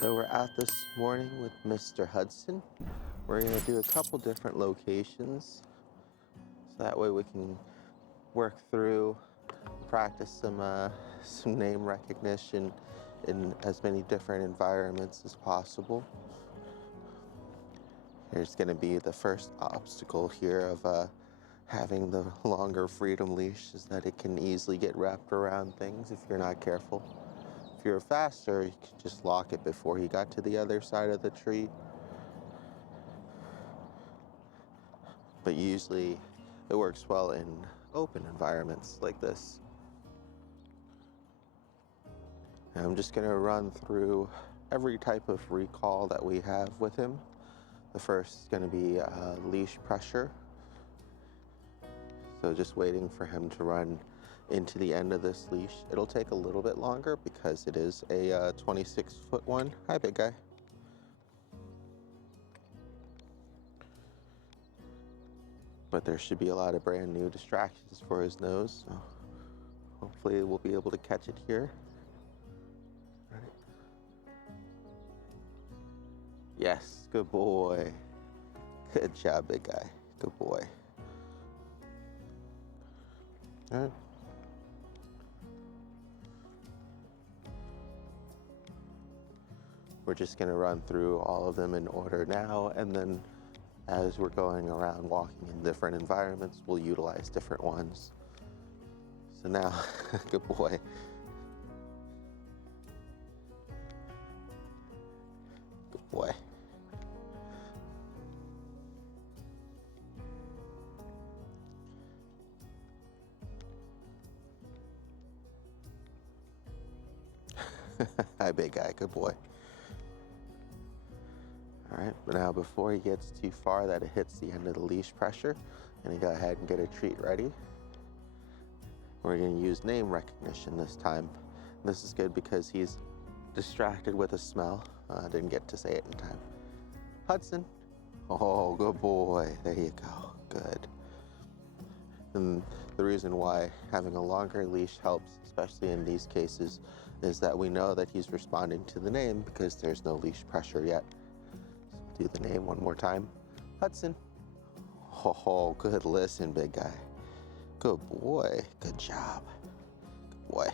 So we're out this morning with Mr. Hudson. We're going to do a couple different locations so that way we can work through, practice some name recognition in as many different environments as possible. Here's going to be the first obstacle here of having the longer freedom leash, is that it can easily get wrapped around things if you're not careful. If you're faster, you can just lock it before he got to the other side of the tree. But usually it works well in open environments like this. And I'm just going to run through every type of recall that we have with him. The first is going to be leash pressure. So just waiting for him to run into the end of this leash. It'll take a little bit longer because it is a 26-foot one. Hi, big guy. But there should be a lot of brand new distractions for his nose, so hopefully we'll be able to catch it here. All right. Yes, good boy. Good job, big guy. Good boy. All right. We're just gonna run through all of them in order now, and then as we're going around walking in different environments, we'll utilize different ones. So now, good boy. Good boy. Hi, big guy, good boy. All right, but now before he gets too far that it hits the end of the leash pressure, I'm gonna go ahead and get a treat ready. We're gonna use name recognition this time. This is good because he's distracted with a smell. Didn't get to say it in time. Hudson. Oh, good boy. There you go. Good. And the reason why having a longer leash helps, especially in these cases, is that we know that he's responding to the name because there's no leash pressure yet. So do the name one more time. Hudson. Oh, good listen, big guy. Good boy. Good job. Good boy.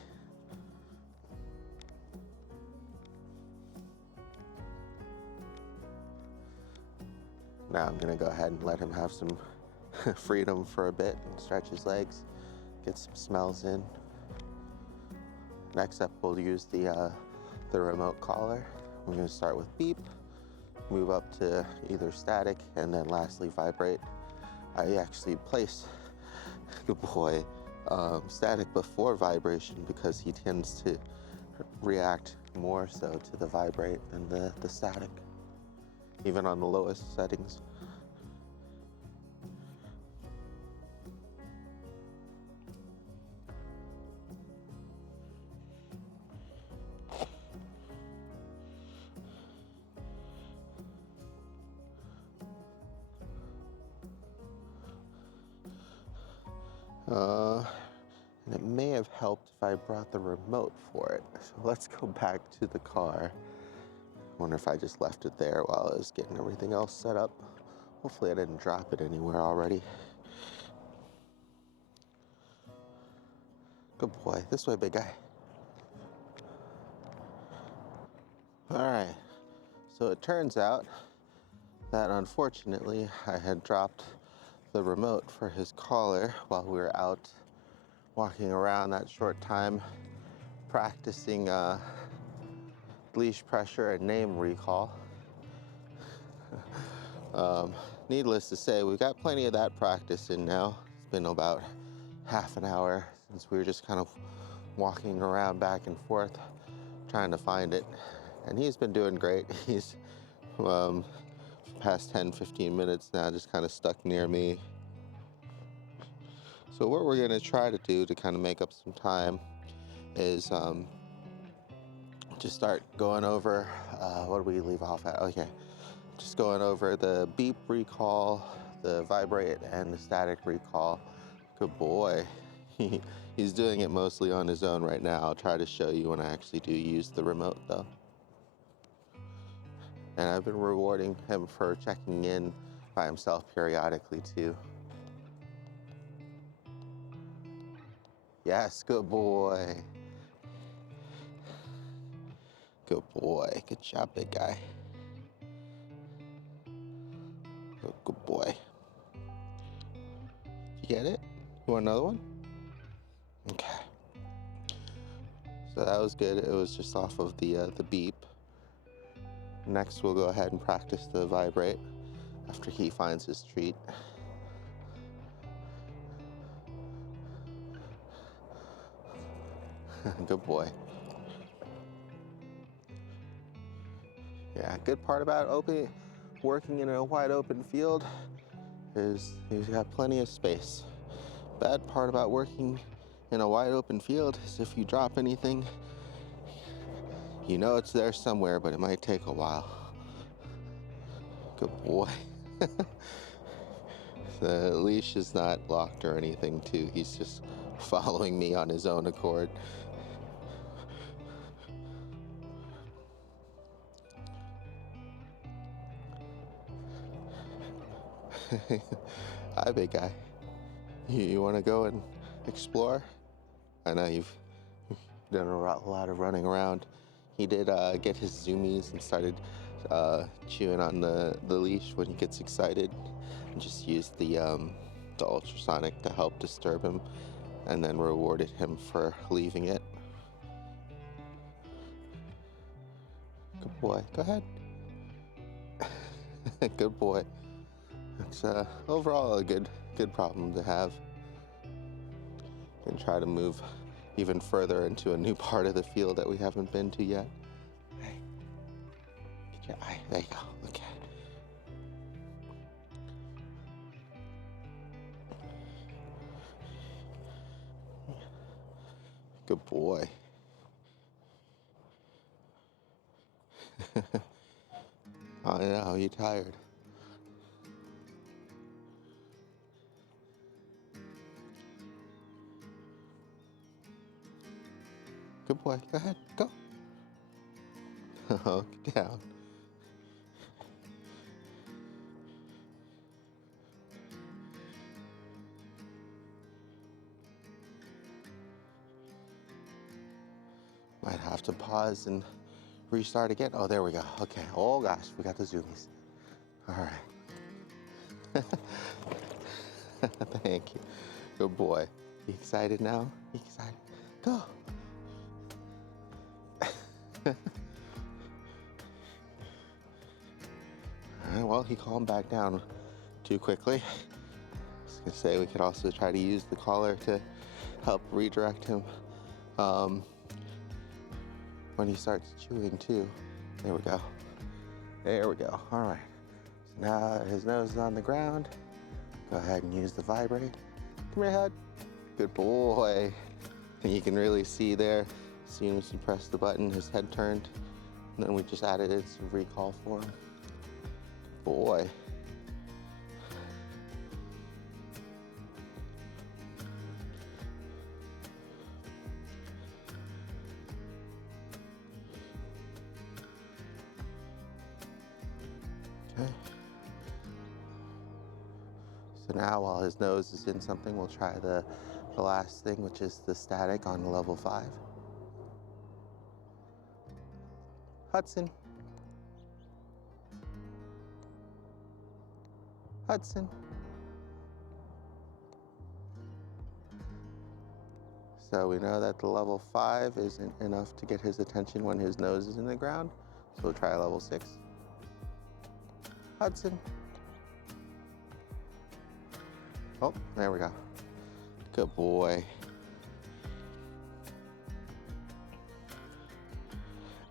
Now I'm gonna go ahead and let him have some freedom for a bit and stretch his legs, get some smells in. Next up, we'll use the remote collar. We're gonna start with beep, move up to either static, and then lastly vibrate. I actually place, good boy, static before vibration because he tends to react more so to the vibrate than the static, even on the lowest settings. And it may have helped if I brought the remote for it. So let's go back to the car. Wonder if I just left it there while I was getting everything else set up. Hopefully I didn't drop it anywhere already. Good boy. This way, big guy. All right. So it turns out that unfortunately I had dropped the remote for his collar while we were out walking around that short time practicing leash pressure and name recall. Needless to say, we've got plenty of that practice in now. It's been about half an hour since we were just kind of walking around back and forth trying to find it. And he's been doing great. He's past 10-15 minutes now just kind of stuck near me. So what we're gonna try to do to kind of make up some time is just start going over, what do we leave off at? Okay, just going over the beep recall, the vibrate, and the static recall. Good boy. He's doing it mostly on his own right now. I'll try to show you when I actually do use the remote though. And I've been rewarding him for checking in by himself periodically too. Yes, good boy. Good boy. Good job, big guy. Good boy. You get it? You want another one? Okay. So that was good. It was just off of the beep. Next, we'll go ahead and practice the vibrate after he finds his treat. Good boy. Yeah, good part about working in a wide open field is you've got plenty of space. Bad part about working in a wide open field is if you drop anything, you know it's there somewhere, but it might take a while. Good boy. The leash is not locked or anything too. He's just following me on his own accord. Hi, big guy. You want to go and explore? I know you've done a lot of running around. He did get his zoomies and started chewing on the leash when he gets excited, and just used the ultrasonic to help disturb him, and then rewarded him for leaving it. Good boy. Go ahead. Good boy. It's overall a good problem to have. And try to move even further into a new part of the field that we haven't been to yet. Hey, get your eye. There you go. Okay. Good boy. I know, you're tired. Good boy. Go ahead. Go. Oh, get down. Might have to pause and restart again. Oh, there we go. Okay. Oh, gosh. We got the zoomies. All right. Thank you. Good boy. You excited now? You excited? Go. Well, he calmed back down too quickly. I was gonna say we could also try to use the collar to help redirect him when he starts chewing too. There we go. There we go. All right. So now his nose is on the ground. Go ahead and use the vibrate. Come here, Hud. Good boy. And you can really see there, as soon as you press the button, his head turned. And then we just added it some recall for him. Boy. Okay. So now while his nose is in something, we'll try the last thing, which is the static on level 5. Hudson. Hudson. So we know that the level 5 isn't enough to get his attention when his nose is in the ground. So we'll try level 6. Hudson. Oh, there we go. Good boy.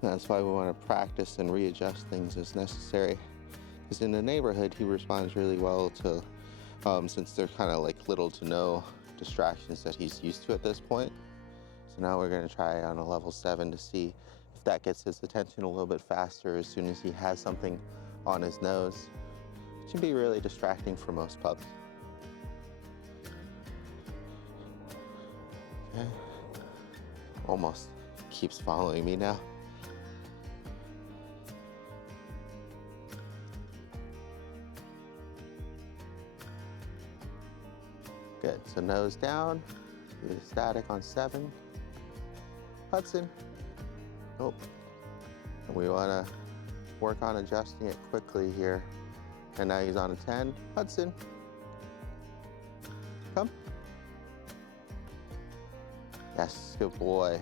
That's why we want to practice and readjust things as necessary. Because in the neighborhood, he responds really well to, since they're kind of like little to no distractions that he's used to at this point. So now we're going to try on a level 7 to see if that gets his attention a little bit faster as soon as he has something on his nose. It can be really distracting for most pups. Okay. Almost keeps following me now. Good, so nose down, do the static on 7. Hudson. Oh, and we wanna work on adjusting it quickly here. And now he's on a 10. Hudson, come. Yes, good boy.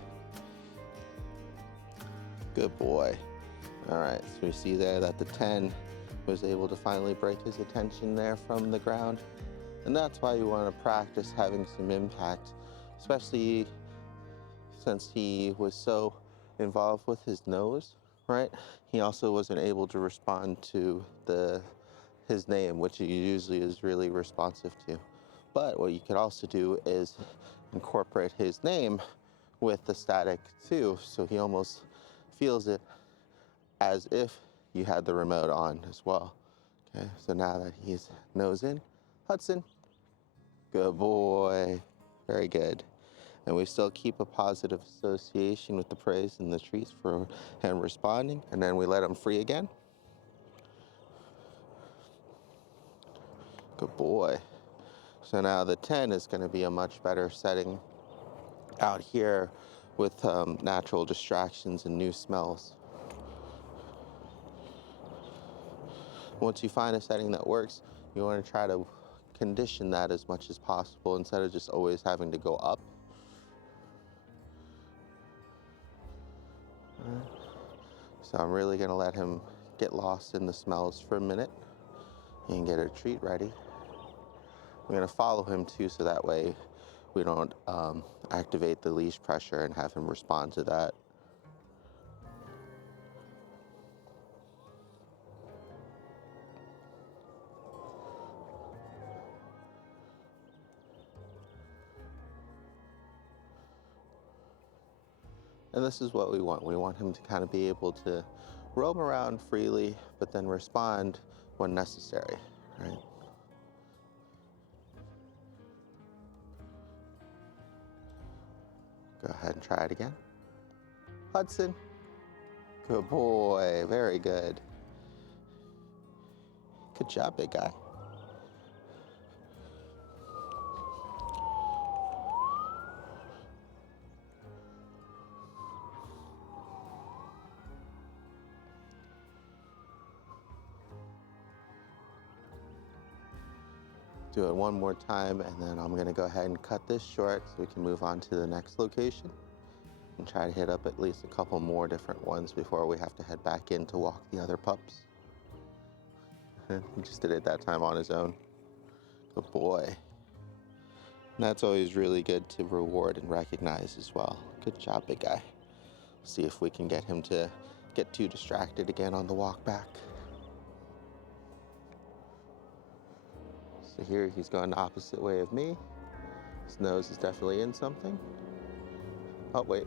Good boy. All right, so we see there that the 10 was able to finally break his attention there from the ground. And that's why you want to practice having some impact, especially since he was so involved with his nose, right? He also wasn't able to respond to his name, which he usually is really responsive to. But what you could also do is incorporate his name with the static too, so he almost feels it as if you had the remote on as well. Okay, so now that he's nose in, Hudson, good boy, very good. And we still keep a positive association with the praise and the treats for him responding, and then we let him free again. Good boy. So now the 10 is going to be a much better setting out here with natural distractions and new smells. Once you find a setting that works, you want to try to condition that as much as possible instead of just always having to go up. So I'm really going to let him get lost in the smells for a minute and get a treat ready. I'm going to follow him too, so that way we don't activate the leash pressure and have him respond to that. And this is what we want. We want him to kind of be able to roam around freely, but then respond when necessary, right? Go ahead and try it again. Hudson. Good boy, very good. Good job, big guy. Do it one more time, and then I'm gonna go ahead and cut this short so we can move on to the next location and try to hit up at least a couple more different ones before we have to head back in to walk the other pups. He just did it that time on his own. Good boy. And that's always really good to reward and recognize as well. Good job, big guy. See if we can get him to get too distracted again on the walk back. So here he's going the opposite way of me. His nose is definitely in something. Oh, wait.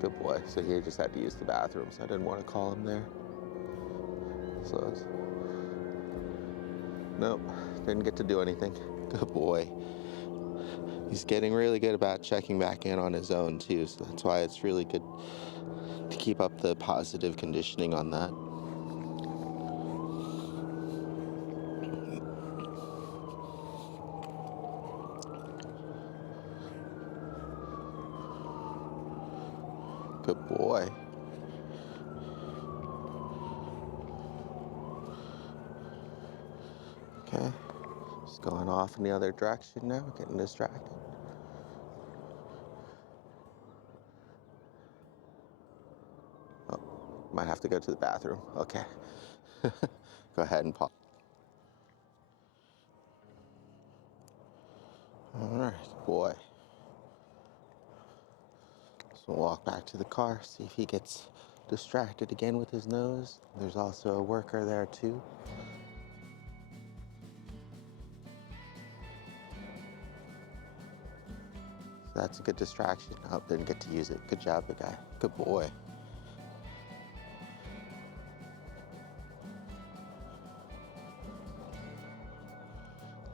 Good boy. So he just had to use the bathroom, so I didn't want to call him there. So nope, didn't get to do anything. Good boy. He's getting really good about checking back in on his own too, so that's why it's really good to keep up the positive conditioning on that. Good boy. Okay, just going off in the other direction now, getting distracted. Oh, might have to go to the bathroom. Okay. Go ahead and pause. All right, good boy. So we'll walk back to the car, see if he gets distracted again with his nose. There's also a worker there too. So that's a good distraction. Oh, didn't get to use it. Good job, big guy. Good boy.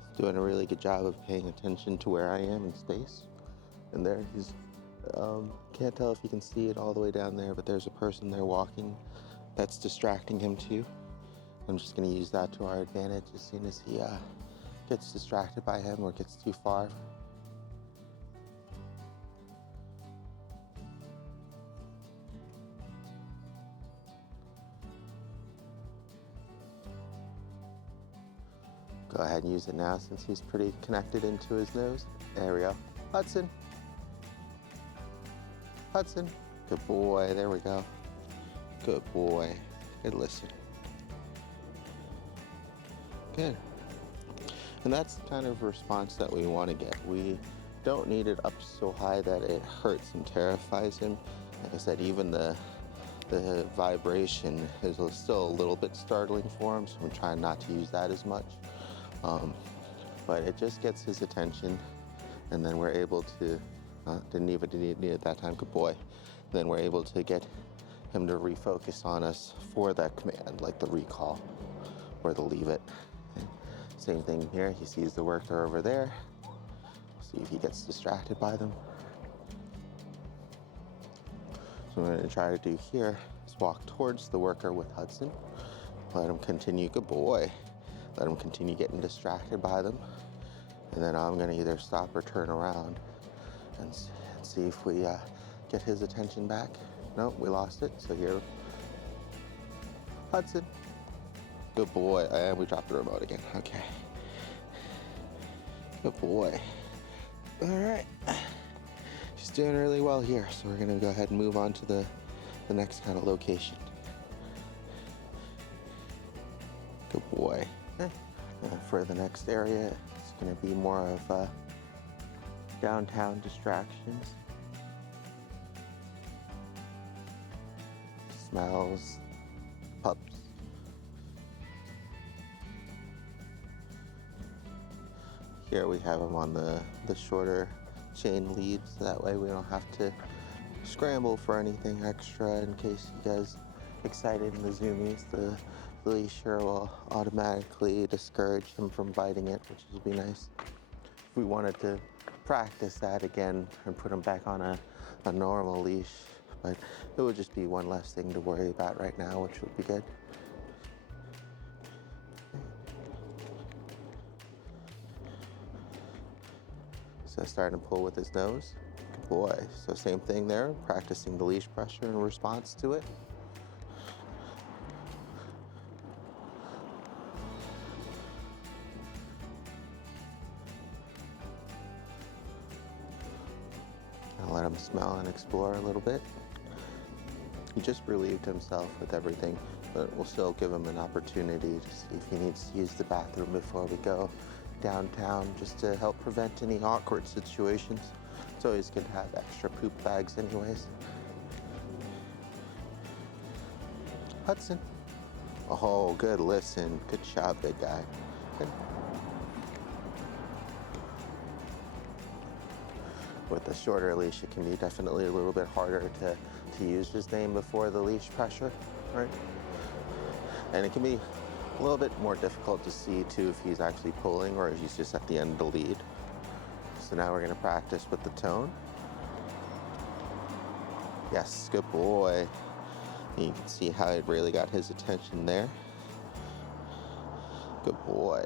He's doing a really good job of paying attention to where I am in space. And there he's, can't tell if you can see it all the way down there, but there's a person there walking that's distracting him too. I'm just gonna use that to our advantage as soon as he gets distracted by him or gets too far. Go ahead and use it now since he's pretty connected into his nose. There we go. Hudson. Hudson. Good boy. There we go. Good boy. Good listen. Good. And that's the kind of response that we want to get. We don't need it up so high that it hurts and terrifies him. Like I said, even the vibration is still a little bit startling for him, so I'm trying not to use that as much. But it just gets his attention, and then we're able to, didn't even need it that time, good boy. Then we're able to get him to refocus on us for that command, like the recall or the leave it. And same thing here, he sees the worker over there. See if he gets distracted by them. So what I'm going to try to do here is walk towards the worker with Hudson. Let him continue, good boy. Let him continue getting distracted by them. And then I'm going to either stop or turn around and see if we get his attention back. Nope, we lost it. So here, Hudson. Good boy. And we dropped the remote again. Okay. Good boy. All right. She's doing really well here. So we're going to go ahead and move on to the next kind of location. Good boy. For the next area, it's going to be more of downtown distractions. Smells, pups. Here we have him on the shorter chain lead, so that way we don't have to scramble for anything extra in case he gets excited in the zoomies. The leash here will automatically discourage him from biting it, which will be nice. If we wanted to practice that again and put him back on a normal leash, but it would just be one less thing to worry about right now, which would be good. So starting to pull with his nose. Good boy. So same thing there, practicing the leash pressure in response to it. I'll let him smell and explore a little bit. He just relieved himself with everything, but we'll still give him an opportunity to see if he needs to use the bathroom before we go downtown, just to help prevent any awkward situations. It's always good to have extra poop bags anyways. Hudson. Oh, good listen. Good job, big guy. Good. With the shorter leash, it can be definitely a little bit harder to use his name before the leash pressure, right? And it can be a little bit more difficult to see too if he's actually pulling or if he's just at the end of the lead. So now we're going to practice with the tone. Yes, good boy. And you can see how it really got his attention there. Good boy.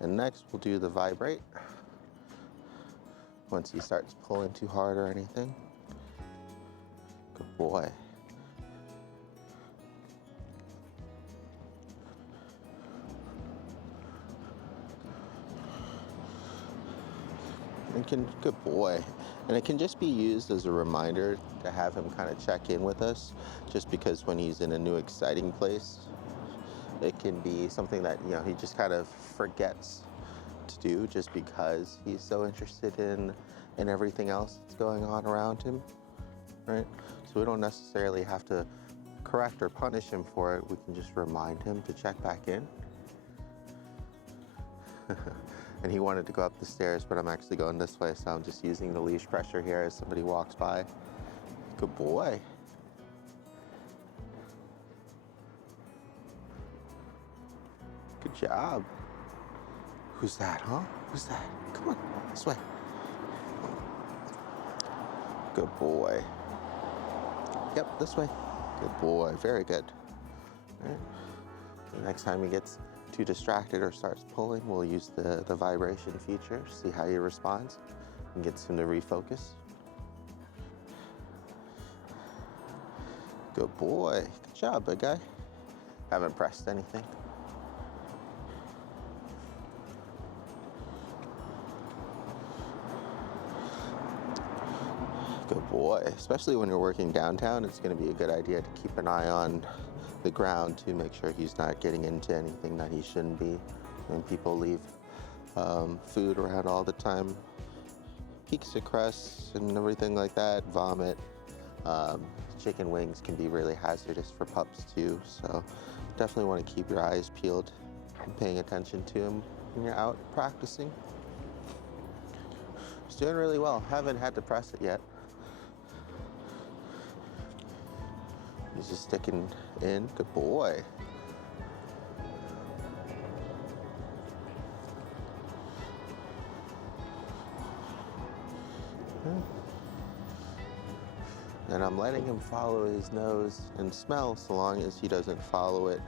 And next we'll do the vibrate. Once he starts pulling too hard or anything. Good boy. Good boy. And it can just be used as a reminder to have him kind of check in with us, just because when he's in a new exciting place, it can be something that, you know, he just kind of forgets to do just because he's so interested in everything else that's going on around him, right? So we don't necessarily have to correct or punish him for it. We can just remind him to check back in. And he wanted to go up the stairs, but I'm actually going this way, so I'm just using the leash pressure here as somebody walks by. Good boy. Good job. Who's that, huh? Who's that? Come on, this way. Good boy. Yep, this way. Good boy, very good. All right. The next time he gets too distracted or starts pulling, we'll use the vibration feature, see how he responds, and gets him to refocus. Good boy. Good job, big guy. Haven't pressed anything. Good boy. Especially when you're working downtown, it's going to be a good idea to keep an eye on the ground to make sure he's not getting into anything that he shouldn't be. When people leave food around all the time, pizza crusts and everything like that, vomit. Chicken wings can be really hazardous for pups too, so definitely want to keep your eyes peeled and paying attention to him when you're out practicing. He's doing really well. Haven't had to press it yet. He's just sticking in. Good boy. And I'm letting him follow his nose and smell so long as he doesn't follow it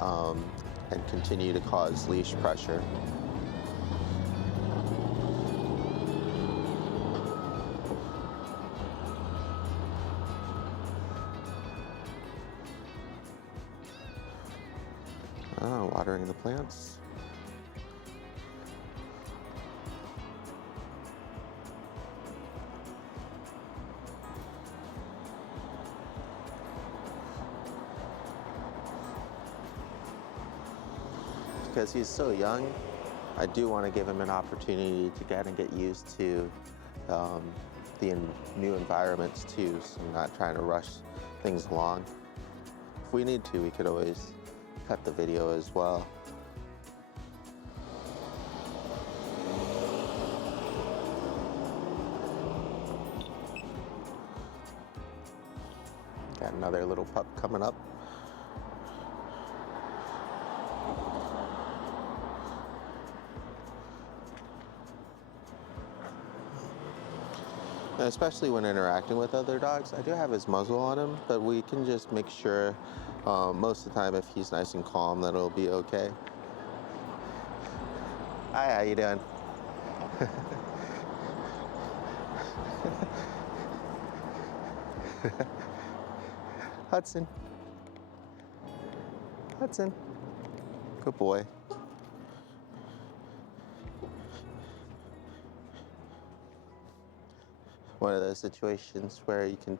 and continue to cause leash pressure. Watering the plants. Because he's so young, I do want to give him an opportunity to get used to the new environments too, so I'm not trying to rush things along. If we need to, we could always cut the video as well. Got another little pup coming up. And especially when interacting with other dogs, I do have his muzzle on him, but we can just make sure most of the time if he's nice and calm that it'll be okay. Hi, how you doing? Hudson. Hudson. Good boy. One of those situations where you can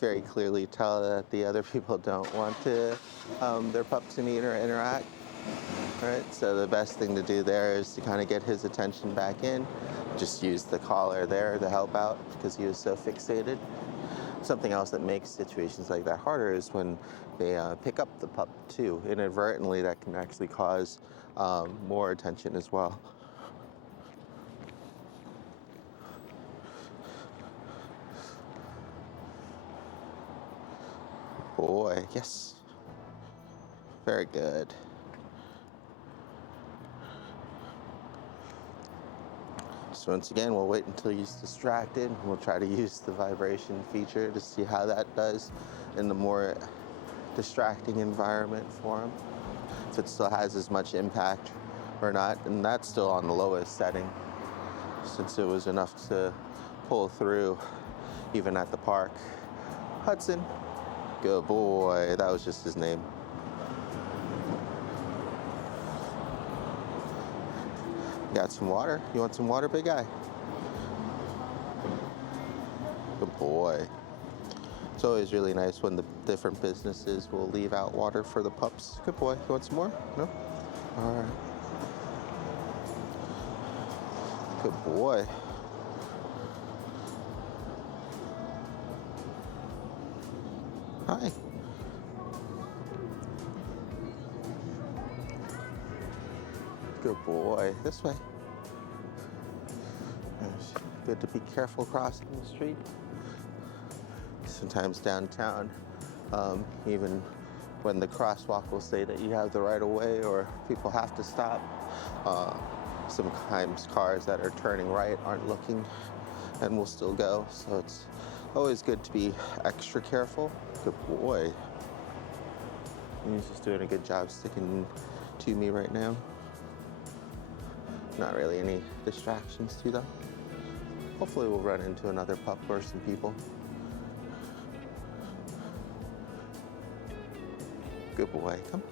very clearly tell that the other people don't want to their pup to meet or interact. All right, so the best thing to do there is to kind of get his attention back in. Just use the collar there to help out because he was so fixated. Something else that makes situations like that harder is when they pick up the pup too. Inadvertently, that can actually cause more attention as well. Boy, yes. Very good. So once again, we'll wait until he's distracted. We'll try to use the vibration feature to see how that does in the more distracting environment for him. If it still has as much impact or not, and that's still on the lowest setting since it was enough to pull through even at the park. Hudson. Good boy. That was just his name. Got some water? You want some water, big guy? Good boy. It's always really nice when the different businesses will leave out water for the pups. Good boy. You want some more? No? All right. Good boy. Hi. Good boy. This way. It's good to be careful crossing the street. Sometimes downtown, even when the crosswalk will say that you have the right of way or people have to stop, sometimes cars that are turning right aren't looking and will still go. So it's Always good to be extra careful. Good boy. He's just doing a good job sticking to me right now. Not really any distractions to them. Hopefully we'll run into another pup or some people. Good boy, come.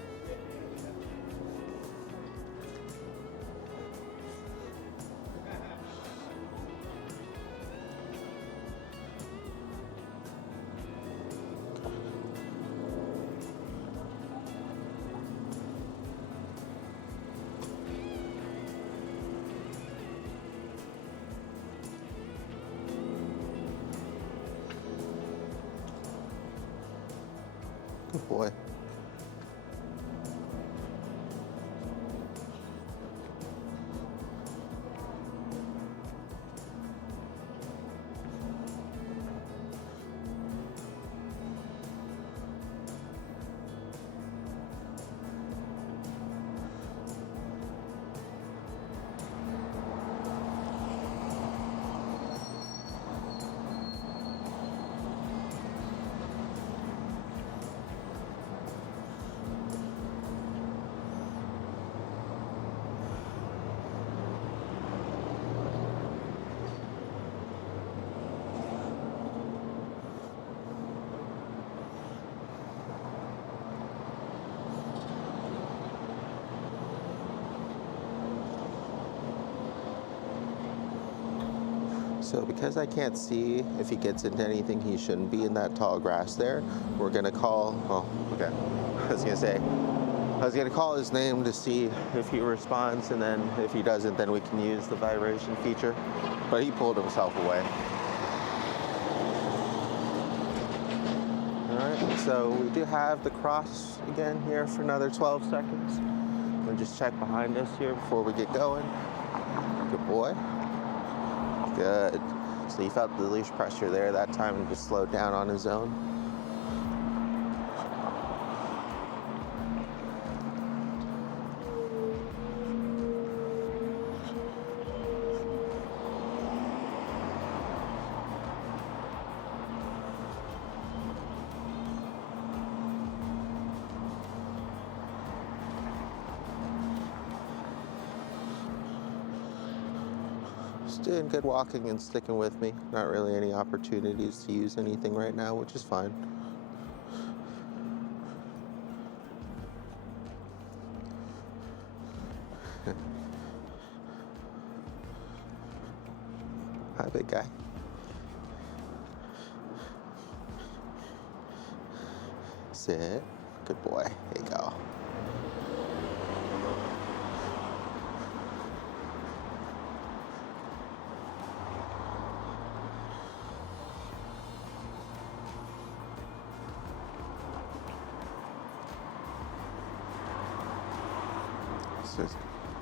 Good boy. So because I can't see if he gets into anything he shouldn't be in that tall grass there, we're gonna call, oh, okay. I was gonna call his name to see if he responds, and then if he doesn't, then we can use the vibration feature. But he pulled himself away. All right, so we do have the cross again here for another 12 seconds. We'll just check behind us here before we get going. Good boy. Good. So he felt the leash pressure there that time and just slowed down on his own. Doing good walking and sticking with me. Not really any opportunities to use anything right now, which is fine. Hi, big guy. Sit. Good boy. There you go.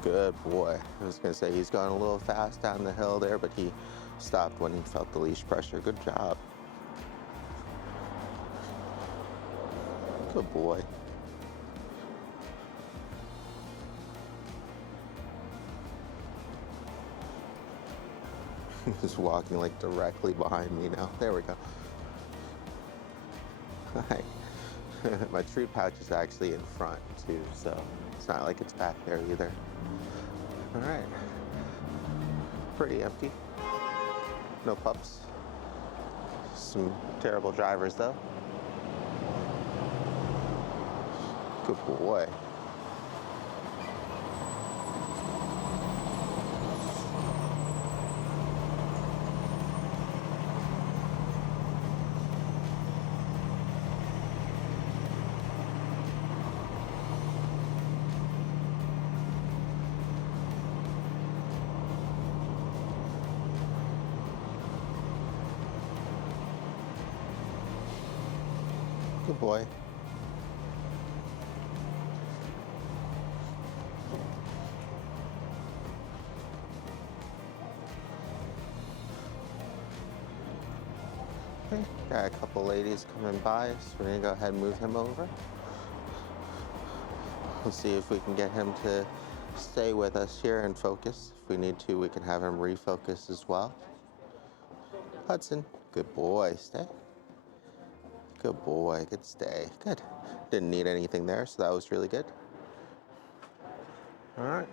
Good boy. I was gonna say he's gone a little fast down the hill there, but he stopped when he felt the leash pressure. Good job. Good boy. He's walking like directly behind me now. There we go. Hi. My treat pouch is actually in front too, so it's not like it's back there either. All right. Pretty empty. No pups. Some terrible drivers though. Good boy. Good boy. Okay, got a couple ladies coming by, so we're gonna go ahead and move him over. We'll see if we can get him to stay with us here and focus. If we need to, we can have him refocus as well. Hudson, Good boy, stay. Good boy, good stay. Good. Didn't need anything there, so that was really good. All right.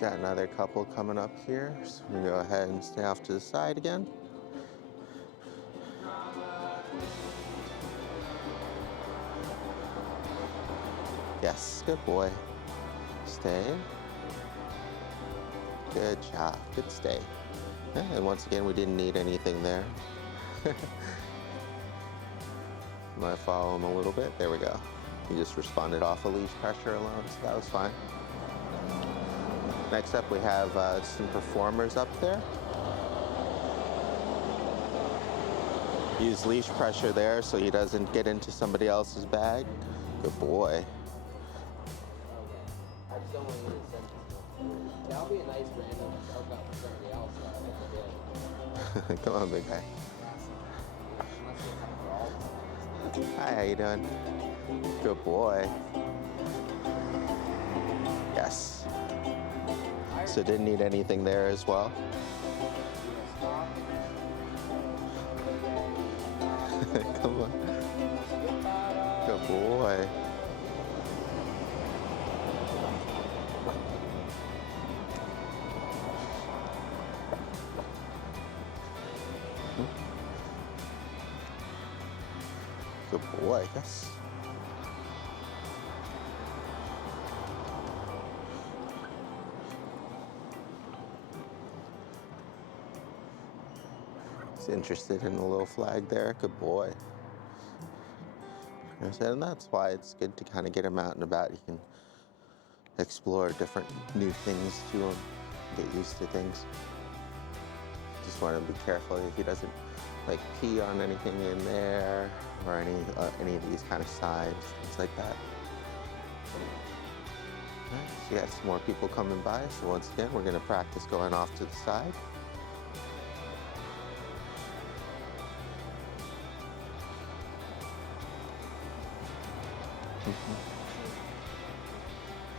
Got another couple coming up here, so we go ahead and stay off to the side again. Yes, good boy. Stay. Good job, good stay. And once again, we didn't need anything there. I'm gonna follow him a little bit. There we go. He just responded off of leash pressure alone, so that was fine. Next up, we have some performers up there. Use leash pressure there so he doesn't get into somebody else's bag. Good boy. I just don't want you to send this. That'll be a nice random workout for somebody else. Come on, big guy. Hi, how you doing? Good boy. Yes. So didn't need anything there as well. Come on. Good boy. Good boy, yes. He's interested in the little flag there. Good boy. And that's why it's good to kind of get him out and about. He can explore different new things to him, get used to things. Just want to be careful that he doesn't like pee on anything in there or any of these kind of sides, things like that. Right, so you got some more people coming by. So once again, we're going to practice going off to the side.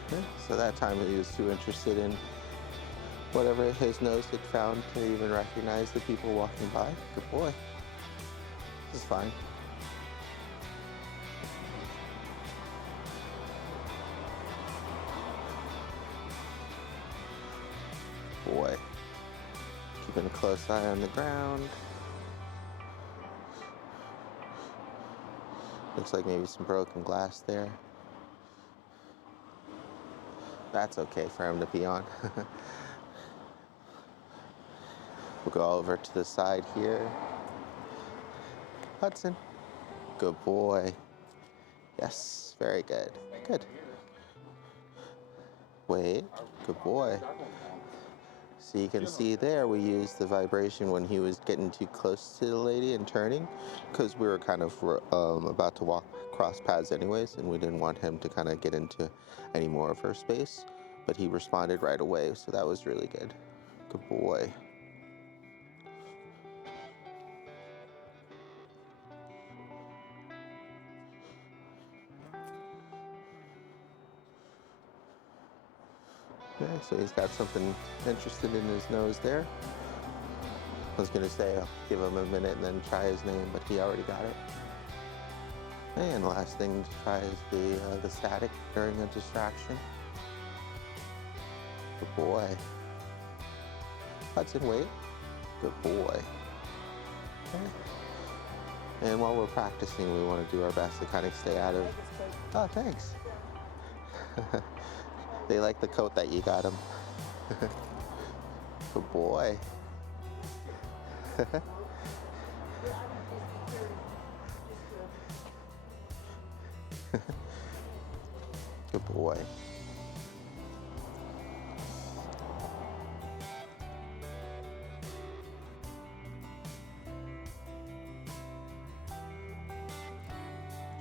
Okay, so that time he was too interested in whatever his nose had found to even recognize the people walking by. Good boy. This is fine. Boy. Keeping a close eye on the ground. Looks like maybe some broken glass there. That's okay for him to be on. We'll go over to the side here. Hudson. Good boy. Yes, very good. Good. Wait, good boy. So you can see there we used the vibration when he was getting too close to the lady and turning, because we were kind of about to walk cross paths anyways, and we didn't want him to kind of get into any more of her space, but he responded right away, so that was really good. Good boy. Okay, so he's got something interested in his nose there. I was gonna say I'll give him a minute and then try his name, but he already got it. And the last thing to try is the static during a distraction. Good boy. Hudson, wait. Good boy. Okay. And while we're practicing, we want to do our best to kind of stay out of... Oh, thanks. They like the coat that you got them. Good boy. Good boy.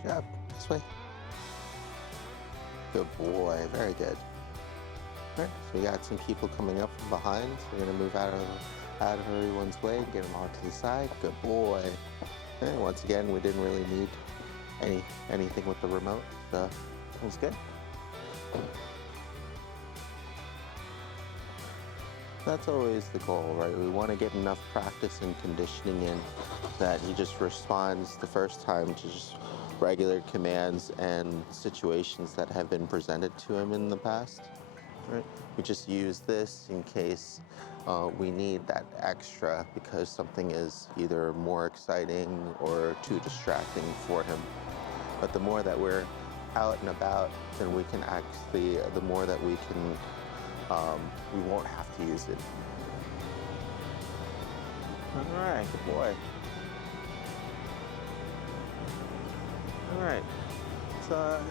Good job. This way. Good boy. Very good. All right, so we got some people coming up from behind. So we're gonna move out of everyone's way and get them all to the side. Good boy. And once again, we didn't really need anything with the remote, so it was good. That's always the goal, right? We want to get enough practice and conditioning in that he just responds the first time to just regular commands and situations that have been presented to him in the past. Right? We just use this in case we need that extra because something is either more exciting or too distracting for him. But the more that we're out and about, then we can actually, the more that we can, we won't have to use it. All right, good boy. All right.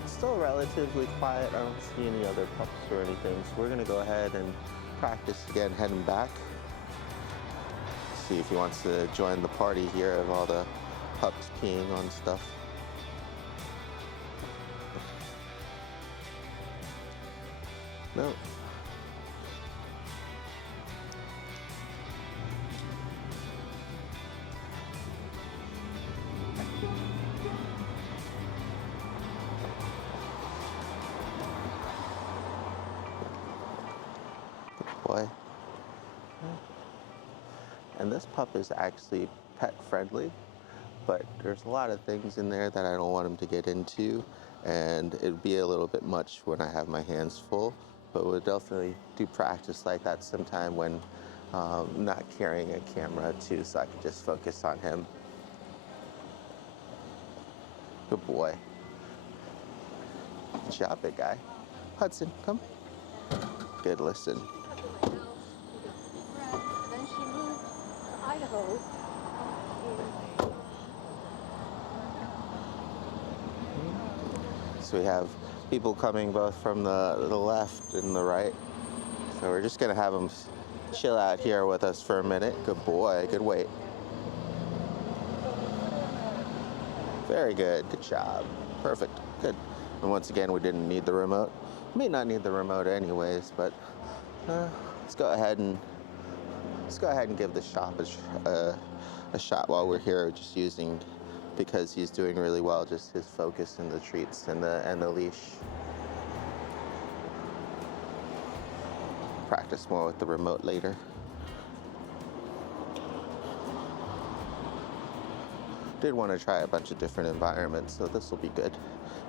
It's still relatively quiet. I don't see any other pups or anything. So we're gonna go ahead and practice again, heading back. See if he wants to join the party here of all the pups peeing on stuff. No. Boy. And this pup is actually pet friendly, but there's a lot of things in there that I don't want him to get into, and it'd be a little bit much when I have my hands full, but we'll definitely do practice like that sometime when not carrying a camera too, so I can just focus on him. Good boy. Good job, big guy. Hudson, come. Good, listen. Then she moved to Idaho. So we have people coming both from the left and the right. So we're just gonna have them chill out here with us for a minute. Good boy, good wait. Very good, good job. Perfect, good. And once again, we didn't need the remote. May not need the remote anyways, but let's go ahead and give the shop a shot while we're here, just using, because he's doing really well, just his focus and the treats and the leash. Practice more with the remote later. Did want to try a bunch of different environments, so this will be good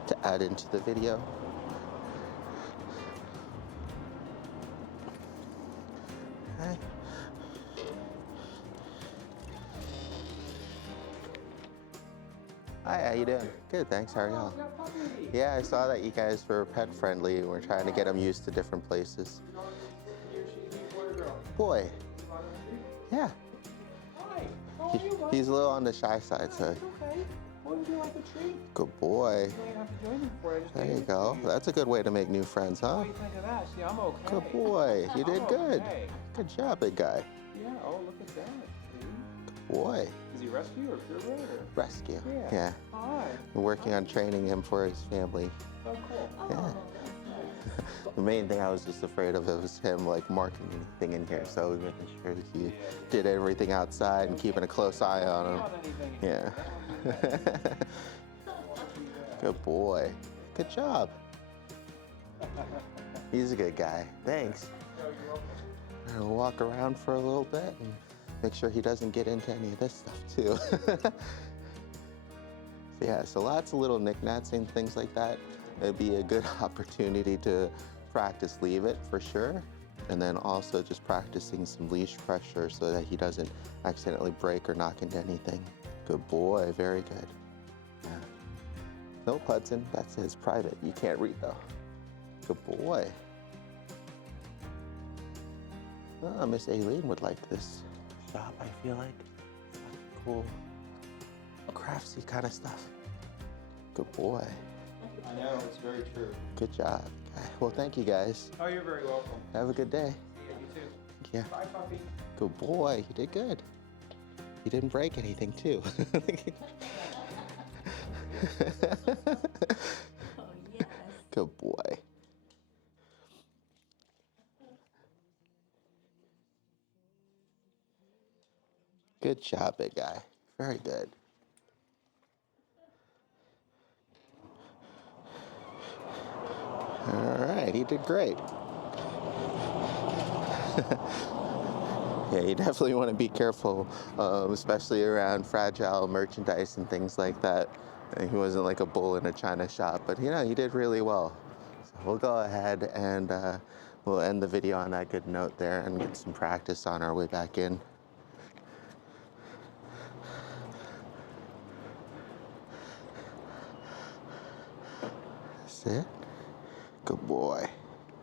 to add into the video. Okay. Hi, how you doing? Good, thanks. How are y'all? Yeah, I saw that you guys were pet friendly. We're trying to get them used to different places. Boy. Yeah. Hi. How are you, bud? He's a little on the shy side, so. Okay. What would you like a treat? Good boy. You don't have to join me for it. I just There gave you it go. to you. That's a good way to make new friends, What huh? do you think of that? See, I'm okay. Good boy. You did I'm good. okay. Good job, big guy. Yeah, oh, look at that. See? Boy. Is he rescue or purebred or? Rescue. Yeah. Yeah. Hi. We're working on training him for his family. Oh, cool. Yeah. Nice. The main thing I was just afraid of was him like marking anything in here, so we making sure that he did everything outside and keeping a close eye on him. Not anything in Yeah. there. Good boy. Good job. He's a good guy. Thanks. I'll walk around for a little bit and make sure he doesn't get into any of this stuff too. So yeah, so lots of little knickknacks and things like that. It'd be a good opportunity to practice leave it for sure. And then also just practicing some leash pressure so that he doesn't accidentally break or knock into anything. Good boy, very good. Yeah. Nope, Hudson, that's his private. You can't read though. Good boy. Oh, Miss Aileen would like this shop, I feel like. It's like cool, craftsy kind of stuff. Good boy. I know, it's very true. Good job. Okay. Well, thank you guys. Oh, you're very welcome. Have a good day. Yeah, you too. Yeah. Bye, puppy. Good boy. You did good. You didn't break anything, too. Oh, yes. Good boy. Good job, big guy. Very good. All right, he did great. Yeah, you definitely want to be careful, especially around fragile merchandise and things like that. And he wasn't like a bull in a china shop, but you know, he did really well. So we'll go ahead and we'll end the video on that good note there and get some practice on our way back in. That's it. Good boy.